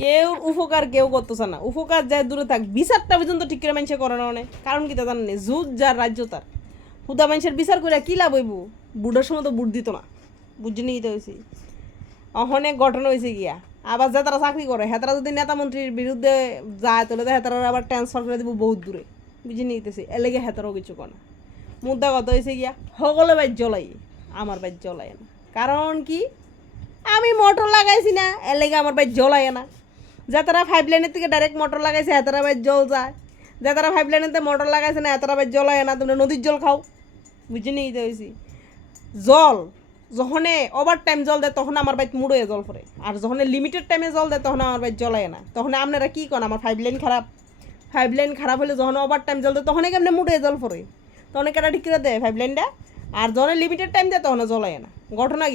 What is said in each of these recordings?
কেউ উপকার কেউ করতেছে না, উপকার যায় দূরে থাক, বিচারটা পর্যন্ত ঠিক করে মানুষে করে না অনেক। কারণ কি তা জানেন, জুত যার রাজ্য তার, হুদা মানুষের বিচার করে কি লাভ হইব? বুড়োর সময় তো বুট দিত না, বুঝে নিতে হয়েছি। অনেক ঘটনা হয়েছে গিয়া, আবার যে তারা চাকরি করে হেতারা যদি নেতা মন্ত্রীর বিরুদ্ধে যায় তাহলে তো হেতারা আবার ট্রান্সফার করে দিব বহুত দূরে, বুঝে নিতেছি। এর লেগে হেতারও কিছু করে না। মুদ্রা কত হয়েছে গিয়া, সকলে বাইর জ্বলাই, আমার বাইর জ্বলাই না। কারণ কি, আমি মোটর লাগাইছি না, এর লেগে আমার বাইর জ্বলাই না। যে তারা পাইপ লাইনের থেকে ডাইরেক্ট মোটর লাগাইছে হেতারা বাইর জল যায়, যে তারা পাইপ লাইনের মোটর লাগাইছে না হেতারা বাইর জ্বলাই না। তোমরা নদীর জল খাও, বুঝে নিতে হয়েছি। জল যখনে ওভার টাইম জল দেয় তখন আমার বাইক মুড়ে জল পড়ে, আর যখন লিমিটেড টাইমে জল দেয় তখন আমার বাইক জ্বলায় না। তখন আপনারা কী করেন, আমার পাইপ লাইন খারাপ হলে যখন ওভার টাইম জল দেয় তখন কেমনি মুড়ে জল পড়ে, তখন কেটা ঠিক করে দেয় পাইপ লাইনটা। আর যখন লিমিটেড টাইম দেয় তখন জ্বলায় না। ঘটনা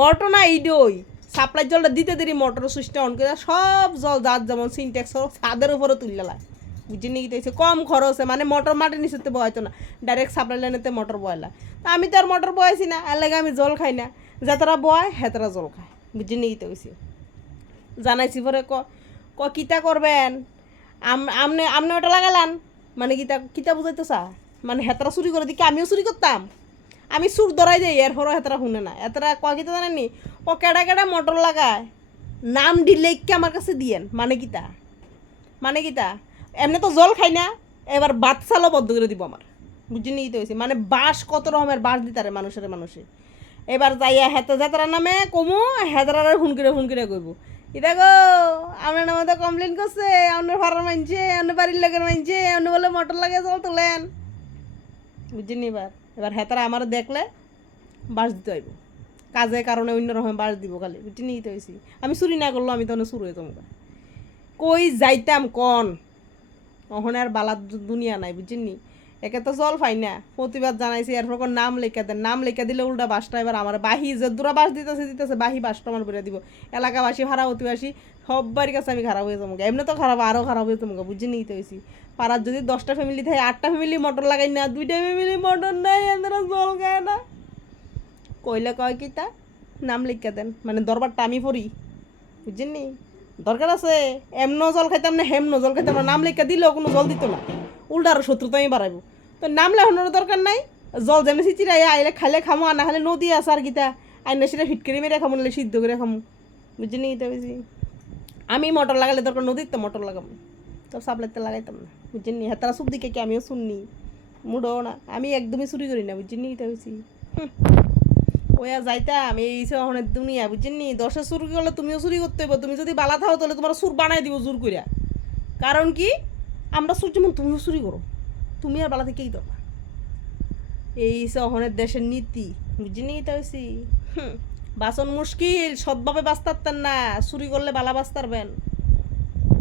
ঘটনা ইডই সাপ্লাই জলটা দিতে দেরি মোটর সুইচটা অন করে সব জল যার যেমন সিনটেক্স ছাদের উপরে তুললে লাগে, বুঝে নিয়ে গেছে। কম খরচে, মানে মোটর মাটির নিচেতে বয়াইতো না, ডাইরেক্ট সাপ্লাই লাইনেতে মোটর বয়লা। তা আমি তো আর মোটর বয়াইছি না, এর লাগে আমি জল খাই না। যাতারা বয় হেতারা জল খায়, বুঝে নিয়ে গেছে। জানাইছি পরে কিতা করবেন, আমনে ওটা লাগালান, মানে কিতা বুঝাইতো চা, মানে হেতারা চুরি করে দিকে আমিও চুরি করতাম। আমি সুর ধরাই যাই, এরপরও হেতারা শুনে না। এতারা কিতা জানেনি, কেডা মোটর লাগায় নাম দিলে কি আমার কাছে দিয়েন, মানে কিতা এমনি তো জল খাই না, এবার বাত চালও বদ্ধ করে দিব আমার, বুঝে নিতে হয়েছে। মানে বাঁশ কত রকমের বাঁশ দিতারে মানুষে। এবার যাইয়া হেতে যেতারা নামে কমু, হেতারা ফোন করে কইব, ইতা গো আপনার নামে তো কমপ্লেন করছে, আপনার ভাড়ার মানছে, আপনার বাড়ির লোকের মানছে, আপনি বলে মোটর লাগে জল তোলেন, বুঝিনি। এবার হেতারা আমার দেখলে বাঁশ দিতে হইব, কাজের কারণে অন্যরকম বাঁশ দিব খালি, বুঝে নিতে হয়েছি। আমি চুরি না করলো আমি তখন শুরু হইতাম, কই যাইতাম কন, ওখানে আর বালার দুনিয়া নাই, বুঝিনি। একে তো জল পাই না, প্রতিবাদ জানাইছি, এরপর নাম লেখা দেন, নাম লেখা দিলে উল্টা বাসটা এবার আমার বাহি যে দূরা বাস দিতেছে বাহি বাসটা আমার করে দিব। এলাকাবাসী ভাড়াবাসী সবার কাছে আমি খারাপ হয়ে যাবো, এমনি তো খারাপ, আরও খারাপ হয়ে যাবো, বুঝে নিতে হয়েছি। পাড়ার যদি 10টা ফ্যামিলি থাকে, 8টা ফ্যামিলি মোটর লাগাই না, 2টা ফ্যামিলি মোটর নাই, এনারা জল খায় না। কইলে কয় কি তা নাম লেখা দেন, মানে দরবারটা আমি পড়ি, বুঝিনি। দরকার আছে এমন জল খাইতাম না, হেমন জল খাইতাম না, নাম লেখা দিলেও কোনো জল দিত না, উল্টা আরও শত্রুতাই বাড়াইব। তো নাম লেখানোর দরকার নাই, জল যেন চিচিরাই আইলে খাইলে খামো, আর না খালে নদী আছে আর গীতা আইনা সেটা ফিটকারি মেরে খামো, নাহলে সিদ্ধ করে খামো, বুঝে নিতে বেশি। আমি মোটর লাগালে দরকার নদীর তো মোটর লাগাবো, তো সাপ্লাইতে লাগাইতাম না, বুঝে নি। হ্যাঁ তারা সব দিকে কি আমিও শুননি, মুডো না, আমি একদমই চুরি করি না, বুঝে নিতে বেশি। ওয়া যাইতাম এই অনেক দুনিয়া, বুঝছেন নি। 10 চুরি করলে তুমিও চুরি করতে হইব, তুমি যদি বালা থাও তাহলে তোমার সুর বানাই দিব জোর করিয়া। কারণ কি, আমরা চুর যেমন তুমিও চুরি করো, তুমি আর বালা থেকেই দরকার। এই অহনের দেশের নীতি, বুঝে নিয়ে হয়েছি। বাসন মুশকিল, সৎভাবে বাঁচতে পারতেন না, চুরি করলে বালা বাঁচতে পারবেন।